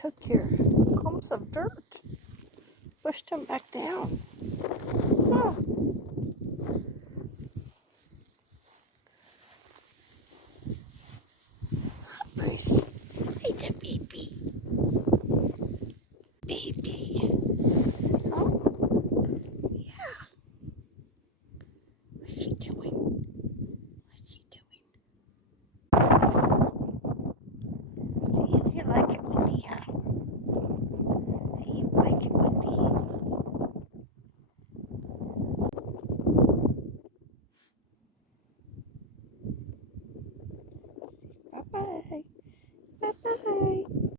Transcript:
took your clumps of dirt, pushed them back down. Huh.